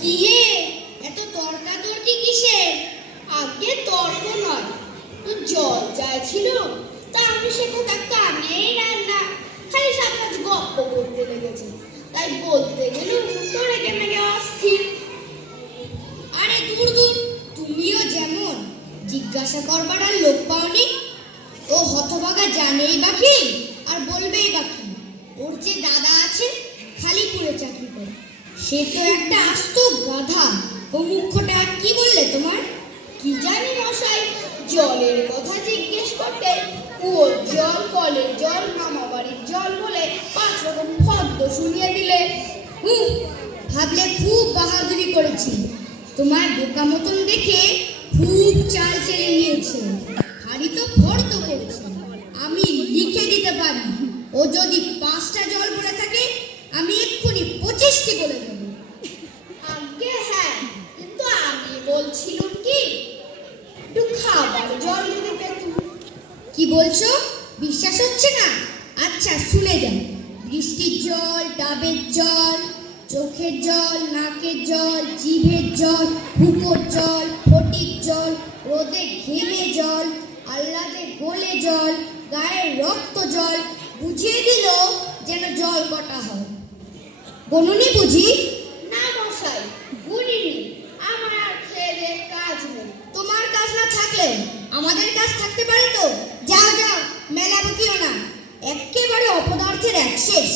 কি রে, এত তর্কাতর্কি কিসের? আগে তর্ক নয়, তো জল চাইছিল, তা আমি সে কথা কানেই না, খালি সামনে গপ্প করতে লেগেছে, তাই বলতে গেলে উত্তর রেখে মেরে অস্থির। আরে দূর দূর, তুমিও যেমন জিজ্ঞাসা করবার আর লোক পাওনি। ও হতভাগা জানেই বাকি আর বলবেই বাকি। ওর যে দাদা আছে, খালি করে চাকরি করে, সে তো একটা আস্ত গাধা। ও মুখ্যটা কি বললে তোমার? কি জানি মশাই, জলের কথা জিজ্ঞেস করতে কুয়োর জল, কলের জল, মামা বাড়ির জল বলে 5 রকম ফর্দ শুনিয়ে দিলে। ভাবলে খুব বাহাদুরি করেছি, তোমার বোকা মতন দেখে খুব চাল চেলে নিয়েছে। হাড়ি তো ফর্দ করেছে, আমি লিখে দিতে পারি। ও যদি 5টা জল বলে থাকে, আমি এক্ষুনি 25টি বলে দেবো। আগে হ্যাঁ, কিন্তু আমি বলছিলাম কি, একটু খাবার জল যদি পেতুম। কি বলছো? বিশ্বাস হচ্ছে না? আচ্ছা শুনে যাও। বৃষ্টির জল, ডাবের জল, চোখের জল, নাকের জল, জিভের জল, বুকোর জল, ফটির জল, রোদে ঘেমে জল, আহ্লাদে গোলে জল, গায়ের রক্ত জল, বুঝিয়ে দিল যেন জল কটা হয়। বনুনি বুঝি? না মশাই, গুনিনি। আমার আর খেয়ে কাজ নেই। তোমার কাজ না থাকলে আমাদের কাজ থাকতে পারে তো। যাও যাও, মেলা বকিও না, একেবারে অপদার্থের এক শেষ।